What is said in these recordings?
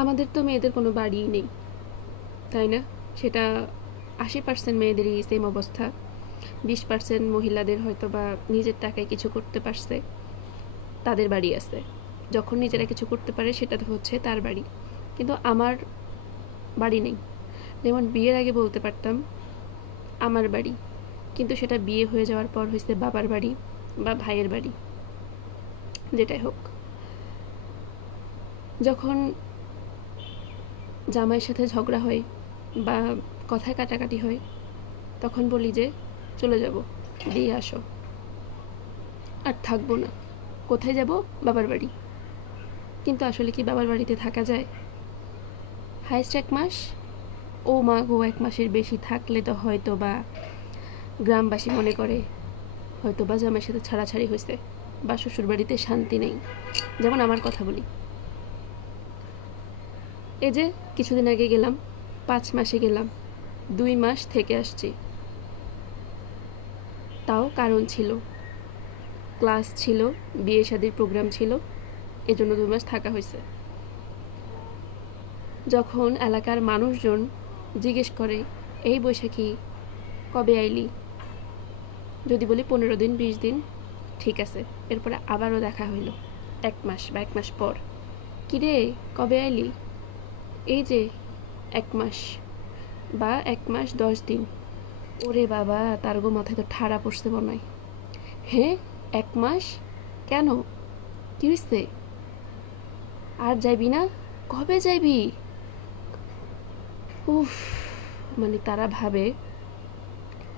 আমাদের তো মেয়েদের কোনো বাড়িই নেই, তাই না? সেটা 80% মেয়েদেরই সেম অবস্থা। 20% মহিলাদের হয়তো বা নিজের টাকায় কিছু করতে পারছে, তাদের বাড়ি আছে। যখন নিজেরা কিছু করতে পারে সেটা তো হচ্ছে তার বাড়ি, কিন্তু আমার বাড়ি নেই। যেমন বিয়ের আগে বলতে পারতাম আমার বাড়ি, কিন্তু সেটা বিয়ে হয়ে যাওয়ার পর হয়েছে বাবার বাড়ি বা ভাইয়ের বাড়ি, যেটাই হোক। যখন জামাইয়ের সাথে ঝগড়া হয় বা কথায় কাটাকাটি হয়, তখন বলি যে চলে যাব, দিয়ে আসো, আর থাকবো না। কোথায় যাব? বাবার বাড়ি। কিন্তু আসলে কি বাবার বাড়িতে থাকা যায়? হাইস্ট 1 মাস। ও মা গো, 1 মাসের বেশি থাকলে তো হয়তো বা গ্রামবাসী মনে করে হয়তো বা জামাইয়ের সাথে ছাড়াছাড়ি হয়েছে বা শ্বশুর বাড়িতে শান্তি নেই। যেমন আমার কথা বলি, এই যে কিছুদিন আগে গেলাম, 5 মাসে গেলাম, 2 মাস থেকে আসছি। তাও কারণ ছিল, ক্লাস ছিল, বিয়ে শাদির প্রোগ্রাম ছিল, এজন্য 2 মাস থাকা হয়েছে। যখন এলাকার মানুষজন জিজ্ঞেস করে এই বৈশাখী কবে আইলি, যদি বলি 15 দিন 20 দিন, ঠিক আছে, এরপরে আবারও দেখা হইল 1 মাস বা 1 মাস পর, কিরে কবে আইলি? এই যে 1 মাস বা 1 মাস 10 দিন। ওরে বাবা, তার গো মাথায় তো ঠাড়া পড়ছে মনে হয়। হ্যাঁ, 1 মাস? কেন, কি হয়েছে? আর যাইবি না? কবে যাইবি? উফ, মানে তারা ভাবে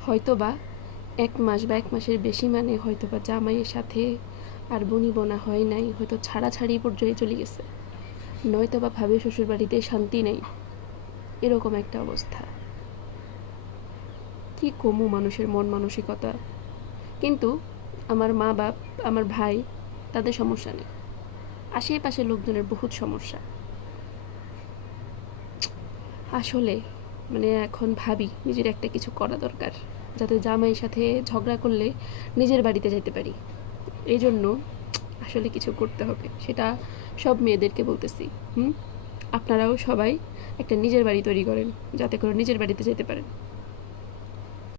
হয়তো বা 1 মাস বা 1 মাসের বেশি মানে হয়তো বা জামাইয়ের সাথে আর বনি বোনা হয় নাই, হয়তো ছাড়াছাড়ি পর্যায়ে চলে গেছে, নয়তো বা ভাবে শ্বশুরবাড়িতে শান্তি নেই, এরকম একটা অবস্থা। কি কমু মানুষের মন মানসিকতা। কিন্তু আমার মা বাপ, আমার ভাই, তাদের সমস্যা নেই। আশেপাশের লোকজনের বহুত সমস্যা। আসলে মানে এখন ভাবি নিজের একটা কিছু করা দরকার, যাতে জামাইয়ের সাথে ঝগড়া করলে নিজের বাড়িতে যেতে পারি। এই জন্য আসলে কিছু করতে হবে, সেটা সব মেয়েদেরকে বলতেছি। আপনারাও সবাই একটা নিজের বাড়ি তৈরি করেন, যাতে করে নিজের বাড়িতে যেতে পারেন।